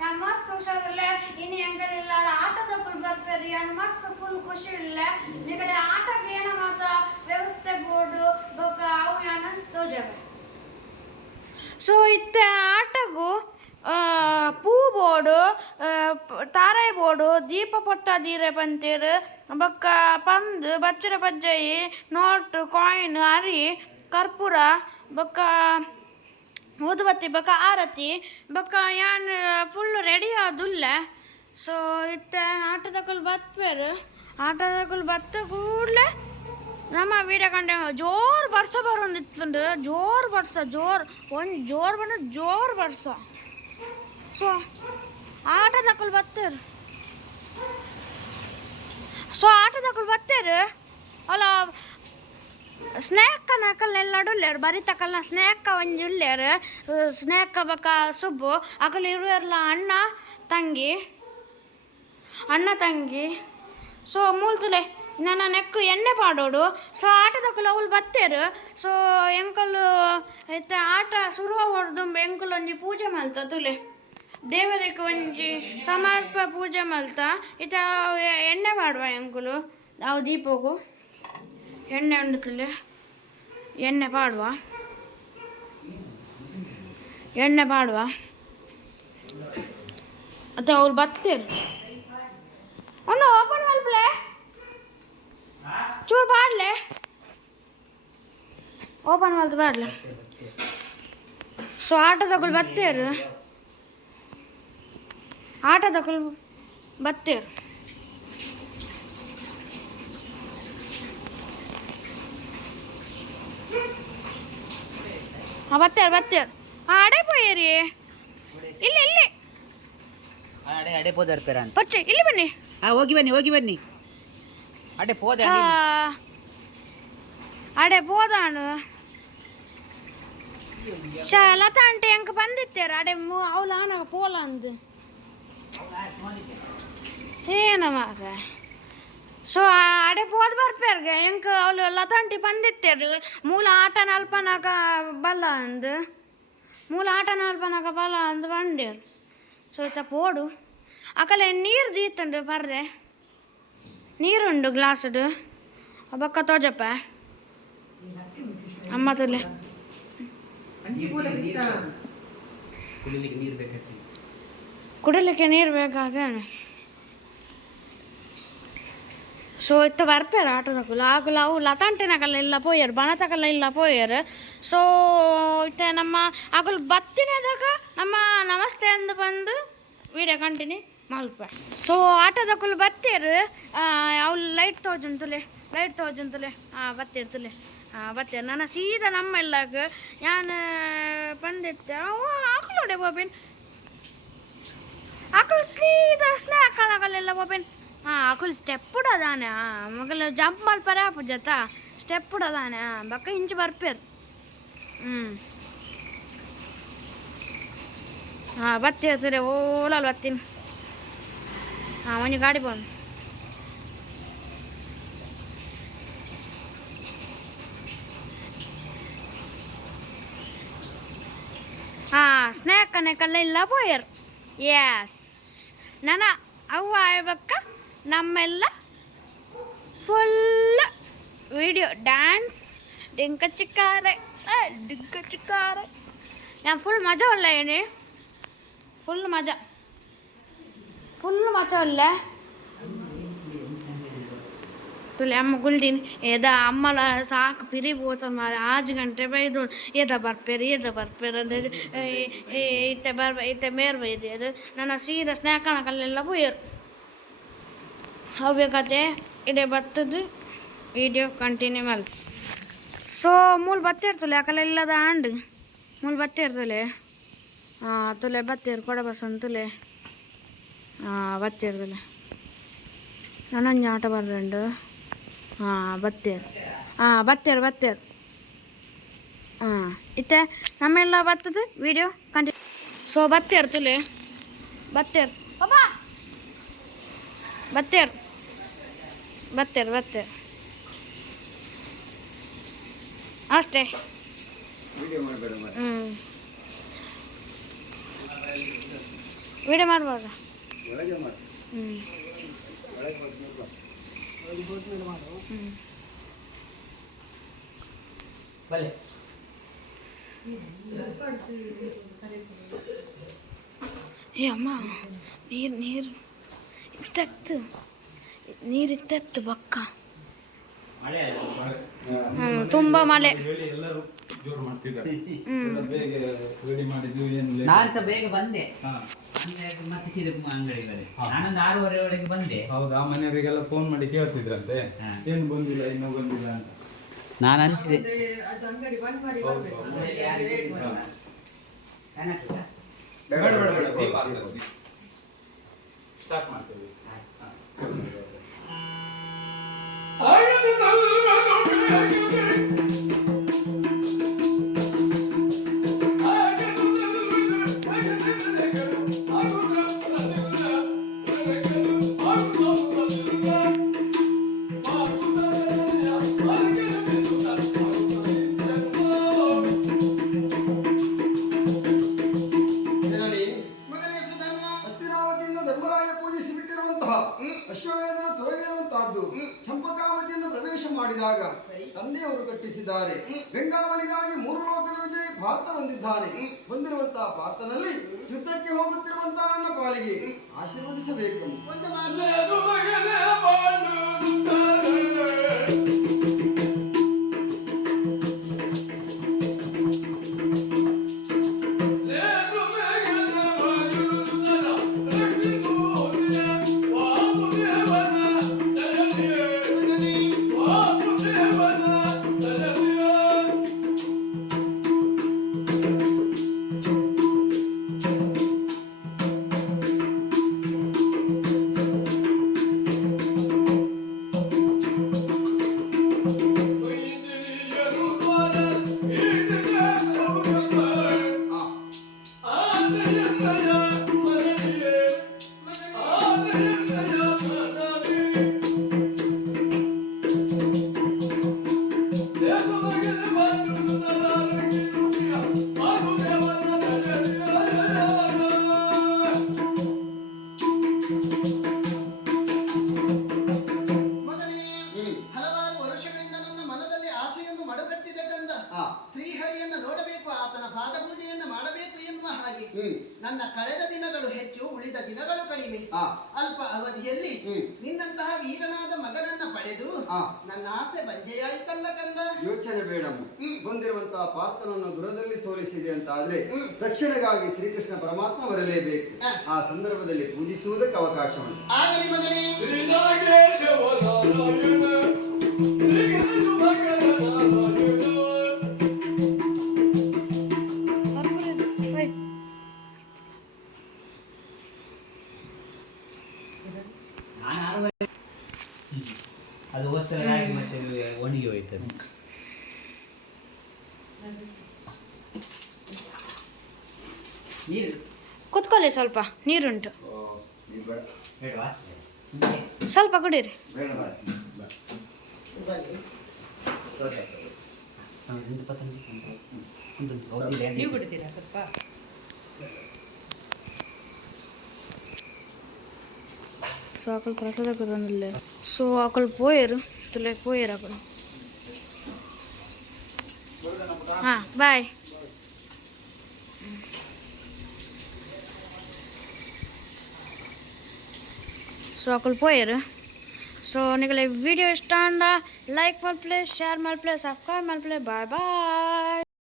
ನಾನು ಮಸ್ತ್ ಹುಷಾರಿಲ್ಲ ಇನ್ನು ಹೆಂಗಲಿಲ್ಲ ಆಟ ತಗೊಂಡು ಬರ್ಬೇರಿ ನಾನು ಮಸ್ತ್ ಫುಲ್ ಖುಷಿ ಇಲ್ಲ ನಿಗಡೆ ಆಟಕ್ಕೆ ಏನೋ ಮಾತ ವ್ಯವಸ್ಥೆ ಬೋರ್ಡು ಬೊಕ್ಕ ಅವು ಏನು ತೋಜವೆ ಸೊ ಇತ್ತೆ ಆಟಗೂ ಪೂ ಬೋರ್ಡು ತಾರಾಯಿ ಬೋರ್ಡು ದೀಪ ಪೊತ್ತ ದೀರೆ ಪಂತೀರು ಬೊಕ್ಕ ಪಂದು ಬಚ್ಚರ ಬಜ್ಜಾಯಿ ನೋಟು ಕಾಯಿನ್ ಅರಿ ಕರ್ಪೂರ ಬೊಕ್ಕ ಊದುಬತ್ತಿ ಬೊಕ್ಕ ಆರತಿ ಬೊಕ್ಕ ಯಾನ್ ಫುಲ್ ರೆಡಿ ಆದುಲ್ಲ ಸೊ ಇತ್ತೆ ಆಟ ತಗೊಳ್ ಬತ್ಬೇರು ಆಟ ತಗೊಳ್ ಬತ್ತ ಕೂಡಲೇ ನಮ್ಮ ವೀಡಿಯೋ ಕಂಡೆ ಜೋರು ಬರ್ಸ ಬರೋಂದಿತ್ತುಂಡು ಜೋರು ಬರ್ಸ ಜೋರು ಒಂದು ಜೋರು ಬಂದ ಜೋರು ಬರ್ಸ ಸೊ ಆಟ ತಗೊಳ್ ಬತ್ತೇರು ಸೊ ಆಟ ತಗೊಳ್ ಬತ್ತೇರು ಅಲ್ಲ ಸ್ನ್ಯಾಕ್ ನಾಕಲ್ಲೆಲ್ಲ ಉಳ್ಳೇರು ಬರೀ ತಕಲ್ನ ಸ್ನ್ಯಾಕ್ ಒಂಜಿ ಉಳ್ಳೇರು ಸ್ನ್ಯಾಕ್ ಬಕ್ಕ ಸುಬ್ಬು ಅಕಲ್ ಇರುವೆರ್ಲ ಅಣ್ಣ ತಂಗಿ ಸೊ ಮೂಲ್ತುಲೆ ನನ್ನ ನೆಕ್ಕು ಎಣ್ಣೆ ಪಾಡೋಡು ಸೊ ಆಟ ತಗೊಳ್ಳು ಅವಳು ಬತ್ತೇರು ಸೊ ಎಂಕಲು ಇತ್ತ ಆಟ ಶುರುವ ಹೊಡೆದು ಎಂಕಲು ಒಂಜಿ ಪೂಜೆ ಮಲ್ತ ತುಲೆ ದೇವರಿಗೆ ಒಂಜಿ ಸಮರ್ಪ ಪೂಜೆ ಮಲ್ತ ಇತ್ತ ಎಣ್ಣೆ ಪಾಡುವ ಎಂಕುಲು ಅವು ದೀಪಗು ಎಣ್ಣೆ ಉಂಡು ತುಲೆ ಎಣ್ಣೆ ಪಾಡುವ ಮತ್ತು ಅವ್ರು ಬತ್ತೇರು ಒಂದು ಓಪನ್ ಮಲ್ಪಲೆ ಚೂರು ಪಾಡ್ಲೆ ಓಪನ್ ಮಲ್ತು ಪಾಡ್ಲೆ ಸೊ ಆಟ ತಗೊಳ್ ಬತ್ತೇರು ಬತ್ತೇರು ಅಡೆ ಪೋಯರಿ ಇಲ್ಲಿ ಅಡೆ ಪೋದರ್ಪೇರ ಪಚ್ಚೆ ಇಲ್ಲಿ ಬನ್ನಿ ಹೋಗಿ ಬನ್ನಿ ಅಡೆ ಪೋದ ಅಡೆ ಪೋದಾನು ಲತಾ ಅಂಟೆ ಎಂಕ ಬಂದಿತ್ತೇರ ಅಡೆ ಅವಳು ಆನಾಗ ಪೋಲ ಅಂದು ಏನ ಮಾರ ಸೊ ಅಡೆ ಪೋದ್ ಬರ್ಪೇರ್ಗೆ ಎಂಕ ಅವಳು ಲತಾಂಟಿ ಬಂದಿತ್ತೇರು ಮೂಲ ಆಟ ನಲ್ಪನಾಗ ಬಲ್ಲ ಅಂದು ಬಂಡೇರು ಸೊ ಇತ್ತ ಪೋಡು ಅಕಲೆ ನೀರು ದೀತುಂಡು ಬರ್ರೆ ನೀರುಂಡು ಗ್ಲಾಸ್ಡು ಬೊಕ್ಕ ತೋಜಪ್ಪ ಅಮ್ಮ ತುಲೆ ಕುಡಿಲಿಕ್ಕೆ ನೀರು ಬೇಕಾಗ ಸೊ ಇತ್ತ ಬರ್ಪೇರು ಆಟೋದಕ್ಕಲ್ಲ ಆಗಲ್ಲ ಅವು ಲತಾಂಟಿನಕಲ್ಲ ಇಲ್ಲ ಪೋಯರು ಬಣತಕಲ್ಲ ಇಲ್ಲ ಪೋಯರು ಸೊ ಇತ್ತ ನಮ್ಮ ಆಗಲು ಬತ್ತಿನದಾಗ ನಮ್ಮ ನಮಸ್ತೆ ಅಂದು ಬಂದು ವಿಡಿಯೋ ಕಂಟಿನ್ಯೂ ಮಲ್ಪ ಸೊ ಆಟೋದಕ್ಕಲು ಬತ್ತೇರು ಅವ್ಳು ಲೈಟ್ ತೋಜುಂತುಲೆ ಬತ್ತೇರ್ತುಲೆ ಬತ್ತೇರು ನಾನು ಸೀದಾ ನಮ್ಮ ಎಲ್ಲಾಗ ನಾನು ಬಂದಿತ್ತೆ ಅವ ಆಕಲೋಡೆ ಬೋಬೇನ್ ಆಕಲು ಸೀದಾ ಸ್ನ್ಯಾಕ್ ಆಗಲ್ಲೆಲ್ಲ ಬೋಬೇನ್ ಆಕಲು ಸ್ಟೆಪ್ ಉಡದಾನೆ ಮಗಲು ಜಂಪ್ ಮಲ್ಪರ ಜತ ಸ್ಟೆಪ್ ಉಡದಾನೆ ಬಕ್ಕ ಇಂಚು ಬರ್ಪೇರು ಬತ್ತೇರ್ತದೆ ಓಲಲ್ಲಿ ಬತ್ತೀನಿ ಒಂಜಿ ಗಾಡಿ ಬಂದು ಸ್ನ್ಯಾಕ್ ಕನೆಕಲ್ಲ ಇಲ್ಲ ಪೋಯರು ಎಸ್ ನನ್ನ ಅವ್ವ ಆಯ್ಬಕ್ಕ ನಮ್ಮೆಲ್ಲ ಫುಲ್ ವಿಡಿಯೋ ಡ್ಯಾನ್ಸ್ ಡಿಂಕ ಚಿಕ್ಕಾರೆ ನಾನು ಫುಲ್ ಮಜಾ ಒಲ್ಲ ಏನಿ ಫುಲ್ ಮಜಾ ಒಲ್ಲ ತುಲೆ ಅಮ್ಮ ಗುಲ್ದಿನಿ ಏದ ಅಮ್ಮಲ ಸಾಕು ಪಿರಿ ಬೋತ ಮಾರ 5 ಗಂಟೆ ಬೈದು ಏದ ಬರ್ಪೇರು ಅಂದರೆ ಇತ್ತೆ ಮೇರ್ ಬೈದೆ ಅದು ನನ್ನ ಸೀದಾ ಸ್ನ್ಯಾಕ್ ಕಲ್ಲೆಲ್ಲ ಪೋಯರು ಹವ್ಯ ಕತೆ ಇಡೆ ಬರ್ತದ್ದು ವಿಡಿಯೋ ಕಂಟಿನ್ಯೂ ಮಾಡಿ ಸೊ ಮೂಲ ಬತ್ತಿರ್ತಲೆ ಅಕಲೆಲ್ಲದ ಆಂಡ್ ಮೂಲ ಬತ್ತಿರ್ತಲೆ ತುಲೆ ಬತ್ತೇರು ಕೊಡ ಬಸನ್ ತುಲೆ ಬತ್ತಿರ್ತಲೆ ನನ್ನೊಂದು ಆಟ ಬರ್ರಂಡು ಬತ್ತೇರು ಇತ್ತೆ ನಮ್ಮೆಲ್ಲ ಬರ್ತದೆ ವಿಡಿಯೋ ಕಂಟಿನ್ಯೂ ಸೊ ಬತ್ತೇರು ತುಲೆ ಬತ್ತೇರು ಅಷ್ಟೇ ವಿಡಿಯೋ ಮಾಡ್ಬಾರ ಒಳಗೆ ಮಾಡಿ ಹ್ಞೂ ಹ್ಞೂ ಬಲೆ ಏ ಅಮ್ಮ ನೀರು ಇತ್ತತ್ತು ನೀರಿತ್ತತ್ತು ಬಕ್ಕ ಮಳೆ ತುಂಬ ಮಳೆ ಹೇಳಿ ಎಲ್ಲರೂ ಜೋರು ಮಾಡ್ತಿದ್ದಾರೆ ಎಲ್ಲ ಬೇಗ ರೆಡಿ ಮಾಡಿದ್ವಿ ಏನು ಲೇಟ್ ನಾನು ಸಹ ಬೇಗ ಬಂದೆ ಹಾ ಅಂದ್ರೆ ಮತ್ತೆ ಸೀದಾ ಅಂಗಡಿಗೆ ನಾನೊಂದು 6:30 ಒಳಗೆ ಬಂದೆ. ಹೌದು ಆ ಮನೆಯವರಿಗೆಲ್ಲ ಫೋನ್ ಮಾಡಿ ಕೇಳ್ತಿದ್ರಂತೆ ಹಾ. ಏನು ಬಂದಿಲ್ಲ ಇನ್ನೂ ಬಂದಿಲ್ಲ ಅಂತ ನಾನು ಅನಿಸಿದೆ ಬೇಡ ಬೇಡ ಬೇಡ ಸ್ಟಾರ್ಟ್ ಮಾಡ್ತೀವಿ ಮಗನೇ ಸುಧನ್ವ, ಹಸ್ತಿನಾವತಿಯಿಂದ ಧರ್ಮರಾಯ ಪೂಜಿಸಿ ಬಿಟ್ಟಿರುವಂತಹ ಅಶ್ವಮೇಧನ ತೊರೆಗಿರುವಂತಹದ್ದು ಚಂಪಕಾವತಿಯನ್ನು ಪ್ರವೇಶ ಮಾಡಿದಾಗ ತಂದೆಯವರು ಕಟ್ಟಿಸಿದ್ದಾರೆ. ಬೆಂಗಾವಲಿಗಾಗಿ 3 ಲೋಕದ ವಿಜಯ ಪಾರ್ಥ ಬಂದಿದ್ದಾನೆ. ಬಂದಿರುವಂತಹ ಪಾರ್ಥನಲ್ಲಿ ಯುದ್ಧಕ್ಕೆ ಹೋಗುತ್ತಿರುವಂತಹ ನನ್ನ ಪಾಲಿಗೆ ಆಶೀರ್ವದಿಸಬೇಕು. ಒಂದು ಮಾತು ಮಗನೇ, ಹಲವಾರು ವರ್ಷಗಳಿಂದ ನನ್ನ ಮನದಲ್ಲಿ ಆಸೆಯೊಂದು ಮಡುಗಟ್ಟಿದೆ ಕಂದ. ಶ್ರೀಹರಿಯನ್ನ ನೋಡಬೇಕು, ಆತನ ಪಾದಪೂಜೆಯನ್ನ ಮಾಡಬೇಕು ಎನ್ನುವ ಹಾಗೆ ನನ್ನ ಕಳೆದ ದಿನಗಳು ಹೆಚ್ಚು, ಉಳಿದ ದಿನಗಳು ಕಡಿಮೆ. ಅಲ್ಪ ಅವಧಿಯಲ್ಲಿ ನಿನ್ನಂತಹ ವೀರನಾದ ಮಗನನ್ನ ಪಡೆದು ನನ್ನ ಆಸೆ ಬಂಜೆಯಾಯಿತಲ್ಲ ಕಂದ. ಯೋಚನೆ ಬೇಡಮ್ಮ. ಬಂದಿರುವಂತಹ ಪಾರ್ಥನನ್ನು ದುರದಲ್ಲಿ ಸೋಲಿಸಿದೆ ಅಂತ ಆದ್ರೆ ರಕ್ಷಣೆಗಾಗಿ ಶ್ರೀಕೃಷ್ಣ ಪರಮಾತ್ಮ ಬರಲೇಬೇಕು. ಆ ಸಂದರ್ಭದಲ್ಲಿ ಪೂಜಿಸುವುದಕ್ಕೆ ಅವಕಾಶ ಉಂಟು. ಆಗಲಿ ಮಗನೇ. ನಾನು 6:30 ಅದು ಹೊಸದಾಗಿ ಮತ್ತೆ ಒಣಗಿ ಹೋಯ್ತು. ನೀರು ಕುತ್ಕೊಳ್ಳಿ, ಸ್ವಲ್ಪ ನೀರುಂಟು, ಬೇಡವಾ? ಸ್ವಲ್ಪ ಕುಡೀರಿ. ನೀವು ಬಿಡ್ತೀರಾ ಸ್ವಲ್ಪ? So aku kerasa tak keren dulu. So aku poyer, tuh poyer aku. Bye. So aku poyer. So nih kalau video standa, like mal play, share mal play, subscribe mal play. Bye bye.